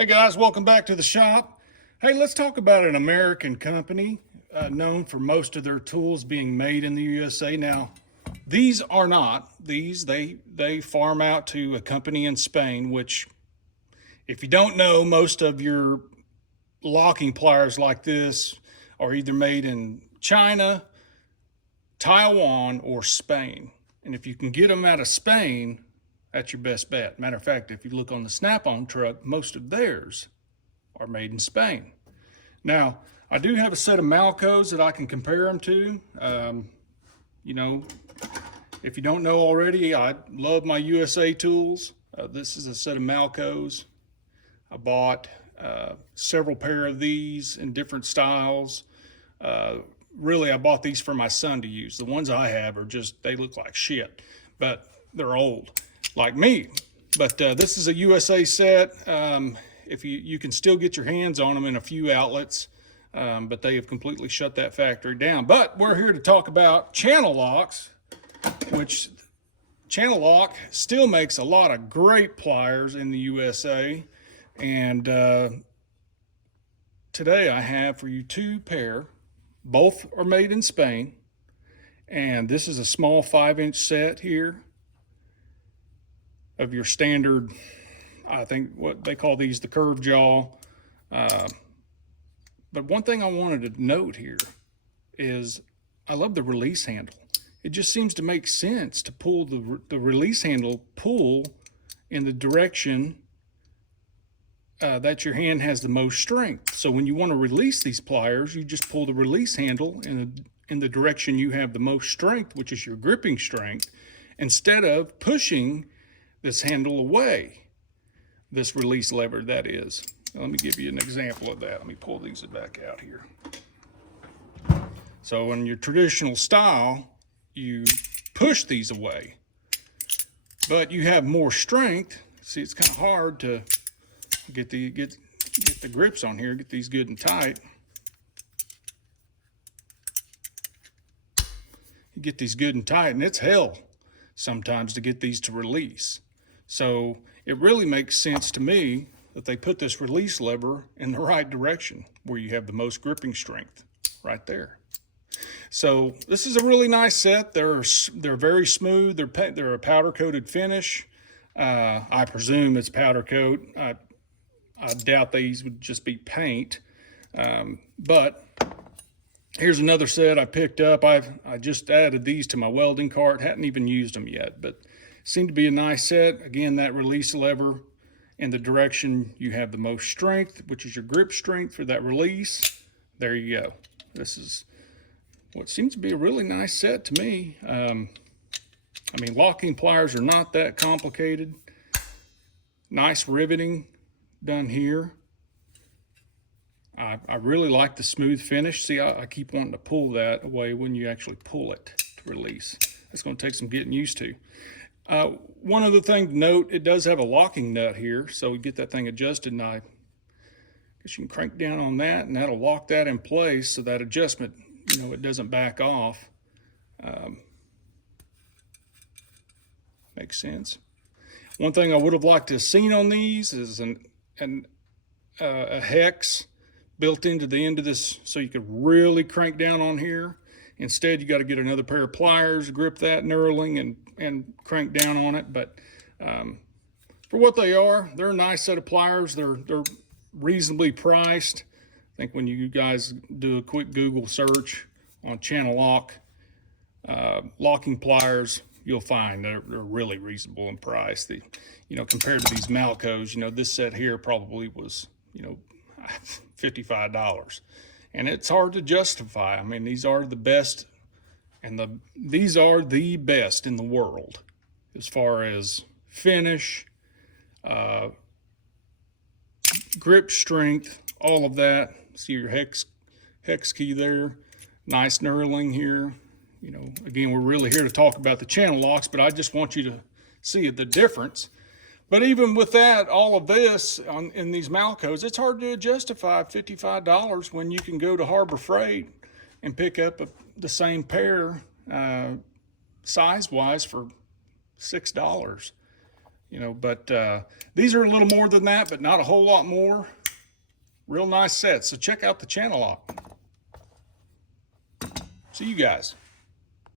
Hey guys, welcome back to the shop. Hey, let's talk about an American company known for most of their tools being made in the USA. Now, these are not. They farm out to a company in Spain, which, if you don't know, most of your locking pliers like this are either made in China, Taiwan, or Spain. And if you can get them out of Spain, that's your best bet. Matter of fact, if you look on the Snap-on truck, most of theirs are made in Spain. Now, I do have a set of Malcos that I can compare them to. You know, if you don't know already, I love my USA tools. This is a set of Malcos. I bought several pair of these in different styles. Really, I bought these for my son to use. The ones I have are just, they look like shit, but they're old, like me. But this is a USA set. If you can still get your hands on them in a few outlets, but they have completely shut that factory down. But we're here to talk about Channellocks, which Channellock still makes a lot of great pliers in the USA. And today I have for you two pair. Both are made in Spain. And this is a small 5-inch set here of your standard, I think what they call these the curved jaw. But one thing I wanted to note here is I love the release handle. It just seems to make sense to pull the release handle in the direction that your hand has the most strength. So when you want to release these pliers, you just pull the release handle in the direction you have the most strength, which is your gripping strength, instead of pushing this handle away, this release lever that is. Now, let me give you an example of that. Let me pull these back out here. So in your traditional style, you push these away, but you have more strength. See, it's kind of hard to get the grips on here, get these good and tight. You get these good and tight, and it's hell sometimes to get these to release. So it really makes sense to me that they put this release lever in the right direction where you have the most gripping strength, right there. So this is a really nice set. They're very smooth. They're a powder coated finish. I presume it's powder coat. I doubt these would just be paint. But here's another set I picked up. I just added these to my welding cart. Hadn't even used them yet, but seemed to be a nice set. Again, that release lever in the direction you have the most strength, which is your grip strength for that release. There you go. This is what seems to be a really nice set to me. I mean, locking pliers are not that complicated. Nice riveting done here. I really like the smooth finish. See, I keep wanting to pull that away when you actually pull it to release. It's going to take some getting used to. One other thing to note, it does have a locking nut here, so we get that thing adjusted, and I guess you can crank down on that, and that'll lock that in place so that adjustment, you know, it doesn't back off. Makes sense. One thing I would have liked to have seen on these is a hex built into the end of this so you could really crank down on here. Instead, you got to get another pair of pliers, grip that knurling, and crank down on it. But for what they are, they're a nice set of pliers. They're reasonably priced. I think when you guys do a quick Google search on Channellock locking pliers, you'll find they're really reasonable in price. You know, compared to these Malcos, you know, this set here probably was, you know, $55. And it's hard to justify. I mean, these are the best, and these are the best in the world as far as finish, grip strength, all of that. See your hex key there. Nice knurling here. You know, again, we're really here to talk about the Channellocks, but I just want you to see the difference. But even with that, all of this in these Malcos, it's hard to justify $55 when you can go to Harbor Freight and pick up the same pair size-wise for $6. You know, but these are a little more than that, but not a whole lot more. Real nice set. So check out the Channellock. See you guys.